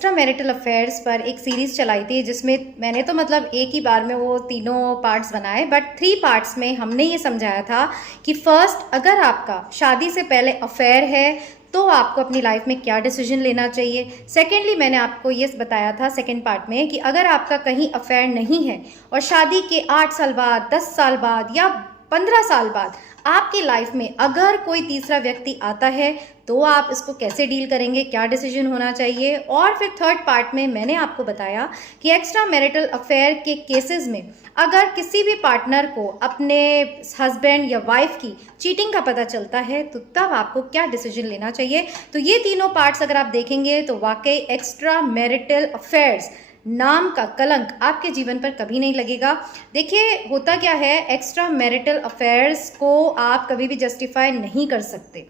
Extra marital affairs पर एक series चलाई थी जिसमें मैंने तो मतलब एक ही बार में वो तीनों पार्ट्स बनाए, बट 3 पार्ट्स में हमने ये समझाया था कि फर्स्ट, अगर आपका शादी से पहले अफेयर है तो आपको अपनी लाइफ में क्या डिसीजन लेना चाहिए। सेकेंडली, मैंने आपको ये बताया था सेकेंड पार्ट में कि अगर आपका कहीं अफेयर नहीं है और शादी के 8 साल बाद, 10 साल बाद या 15 साल बाद आपकी लाइफ में अगर कोई तीसरा व्यक्ति आता है तो आप इसको कैसे डील करेंगे, क्या डिसीजन होना चाहिए। और फिर थर्ड पार्ट में मैंने आपको बताया कि एक्स्ट्रा मैरिटल अफेयर के केसेस में अगर किसी भी पार्टनर को अपने हस्बैंड या वाइफ की चीटिंग का पता चलता है तो तब आपको क्या डिसीजन लेना चाहिए। तो ये तीनों पार्ट्स अगर आप देखेंगे तो वाकई एक्स्ट्रा मैरिटल अफेयर्स नाम का कलंक आपके जीवन पर कभी नहीं लगेगा। देखिए, होता क्या है, एक्स्ट्रा मैरिटल अफेयर्स को आप कभी भी जस्टिफाई नहीं कर सकते।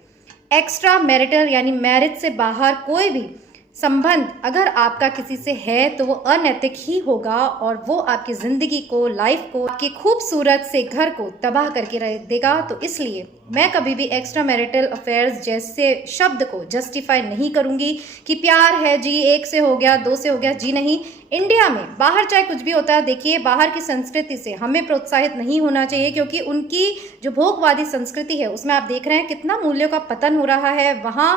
एक्स्ट्रा मैरिटल यानी मैरिज से बाहर कोई भी संबंध अगर आपका किसी से है तो वो अनैतिक ही होगा और वो आपकी ज़िंदगी को, लाइफ को, आपके खूबसूरत से घर को तबाह करके रख देगा। तो इसलिए मैं कभी भी एक्स्ट्रा मैरिटल अफेयर्स जैसे शब्द को जस्टिफाई नहीं करूंगी कि प्यार है जी, 1 से हो गया, 2 से हो गया जी। नहीं, इंडिया में बाहर चाहे कुछ भी होता है, देखिए बाहर की संस्कृति से हमें प्रोत्साहित नहीं होना चाहिए, क्योंकि उनकी जो भोगवादी संस्कृति है उसमें आप देख रहे हैं कितना मूल्यों का पतन हो रहा है। वहाँ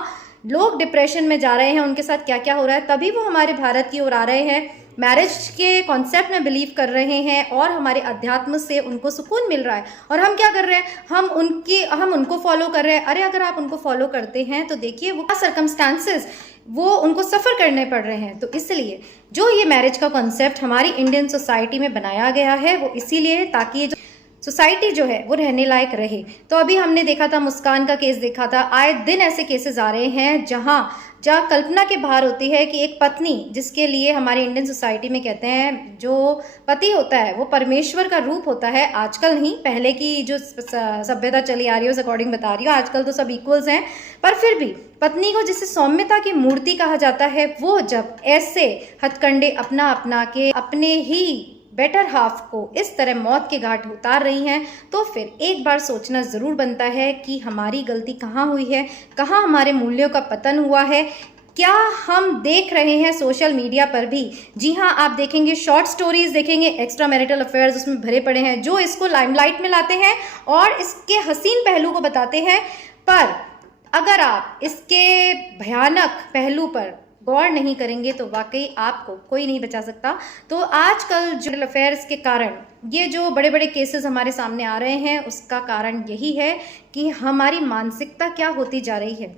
लोग डिप्रेशन में जा रहे हैं, उनके साथ क्या क्या हो रहा है, तभी वो हमारे भारत की ओर आ रहे हैं, मैरिज के कॉन्सेप्ट में बिलीव कर रहे हैं और हमारे अध्यात्म से उनको सुकून मिल रहा है। और हम क्या कर रहे हैं, हम उनको फॉलो कर रहे हैं। अरे अगर आप उनको फॉलो करते हैं तो देखिए वो सर्कमस्टांसेस वो उनको सफ़र करने पड़ रहे हैं। तो इसलिए जो ये मैरिज का कॉन्सेप्ट हमारी इंडियन सोसाइटी में बनाया गया है वो इसीलिए ताकि ये सोसाइटी जो है वो रहने लायक रहे। तो अभी हमने देखा था, मुस्कान का केस देखा था, आए दिन ऐसे केसेस आ रहे हैं जहाँ कल्पना के बाहर होती है कि एक पत्नी, जिसके लिए हमारे इंडियन सोसाइटी में कहते हैं जो पति होता है वो परमेश्वर का रूप होता है। आजकल नहीं, पहले की जो सभ्यता चली आ रही है उस अकॉर्डिंग बता रही हूँ, आजकल तो सब इक्वल्स हैं, पर फिर भी पत्नी को जिसे सौम्यता की मूर्ति कहा जाता है, वो जब ऐसे हथकंडे अपना अपना के अपने ही बेटर हाफ को इस तरह मौत के घाट उतार रही हैं, तो फिर एक बार सोचना ज़रूर बनता है कि हमारी गलती कहाँ हुई है, कहाँ हमारे मूल्यों का पतन हुआ है। क्या हम देख रहे हैं सोशल मीडिया पर भी, जी हाँ, आप देखेंगे शॉर्ट स्टोरीज देखेंगे, एक्स्ट्रा मैरिटल अफेयर्स उसमें भरे पड़े हैं, जो इसको लाइमलाइट में लाते हैं और इसके हसीन पहलू को बताते हैं। पर अगर आप इसके भयानक पहलू पर गौर नहीं करेंगे तो वाकई आपको कोई नहीं बचा सकता। तो आजकल जो अफेयर्स के कारण ये जो बड़े बड़े केसेस हमारे सामने आ रहे हैं उसका कारण यही है कि हमारी मानसिकता क्या होती जा रही है।